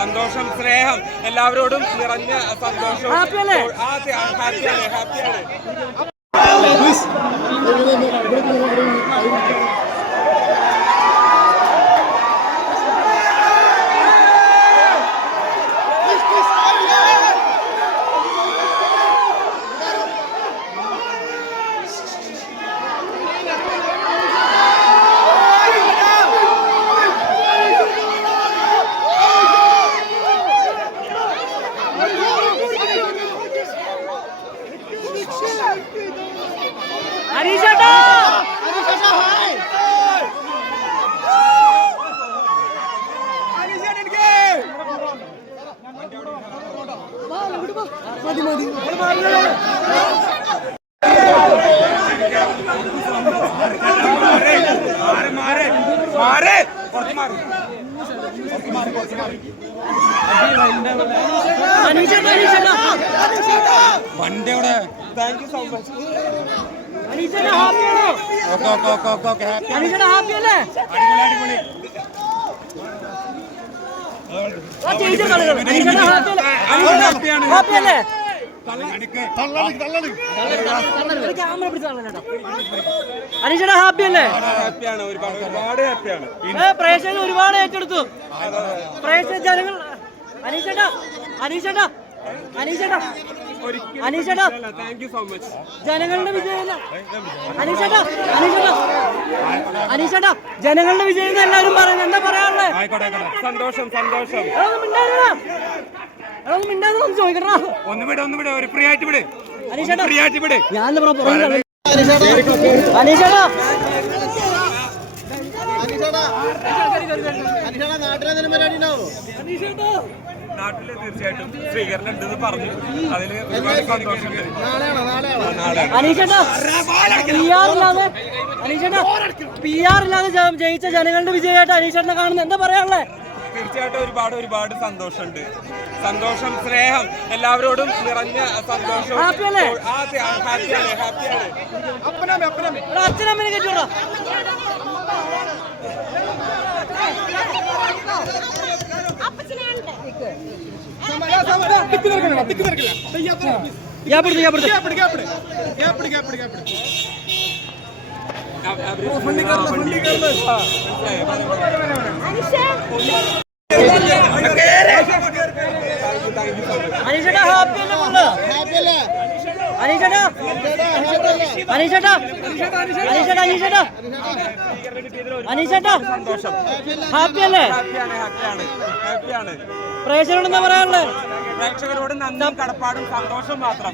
സന്തോഷം, സ്നേഹം, എല്ലാവരോടും നിറഞ്ഞ സന്തോഷം. ഹാപ്പിയാണ്. വണ്ടിയോടെ താങ്ക് യു സോ മച്ച്. അനീഷേട്ടാ ഹാപ്പിയല്ലേ? ഹാപ്പിയാണ്, ഒരുപാട് ഹാപ്പിയാണ്. പ്രേക്ഷകർ ഒരുപാട് ഏറ്റെടുത്തു. പ്രേക്ഷക ജനങ്ങൾ അനീഷേട്ടാ അനീഷേട്ടാ അനീഷേട്ടാ അനീഷേട്ടാ താങ്ക് യു സോ മച്ച്. ജനങ്ങളുടെ വിജയം അനീഷേട്ടാ അനീഷേട്ടാ അനീഷേട്ടാ ജനങ്ങളുടെ വിജയം എല്ലാവരും പറയുന്നത് എന്താ പറയാനുള്ളത്? സന്തോഷം സന്തോഷം. ചോദിക്കട്ടാ ഒന്ന് വിട് ഒരു ഫ്രീ ആയിട്ട് വിട്. അനീഷേട്ടാ ഫ്രീ ആയിട്ട് വിട്. ഞാൻ അനീഷേട്ടാ നാട്ടില് തീർച്ചയായിട്ടും സ്വീകരണം ഉണ്ടെന്ന് പറഞ്ഞു. അതില് ഒരുപാട് സന്തോഷമുണ്ട്. അനീഷേട്ടാ PR ഇല്ലാതെ ജയിച്ച ജനങ്ങളുടെ വിജയമായിട്ട് അനീഷേട്ടനെ കാണുന്നത് എന്താ പറയാനുള്ളത്? തീർച്ചയായിട്ടും ഒരുപാട് സന്തോഷമുണ്ട്. സന്തോഷം, സ്നേഹം, എല്ലാവരോടും നിറഞ്ഞ സന്തോഷം. ഹാപ്പിയല്ലേ? ഹാപ്പിയാണ്. അച്ഛനമ്മനെ കേട്ടോ അനീഷേട്ടാ ഹാപ്പിയല്ലേ? അനീഷേട്ടാ അനീഷേട്ടാ അനീഷേട്ടാ അനീഷേട്ടാ അനീഷേട്ടാ സന്തോഷം. ഹാപ്പിയല്ലേ? ഹാപ്പിയാണ്. പ്രേക്ഷകരോട് എന്താ പറയാനുള്ളത്? പ്രേക്ഷകരോട് നന്ദിയും കടപ്പാടും സന്തോഷം മാത്രം.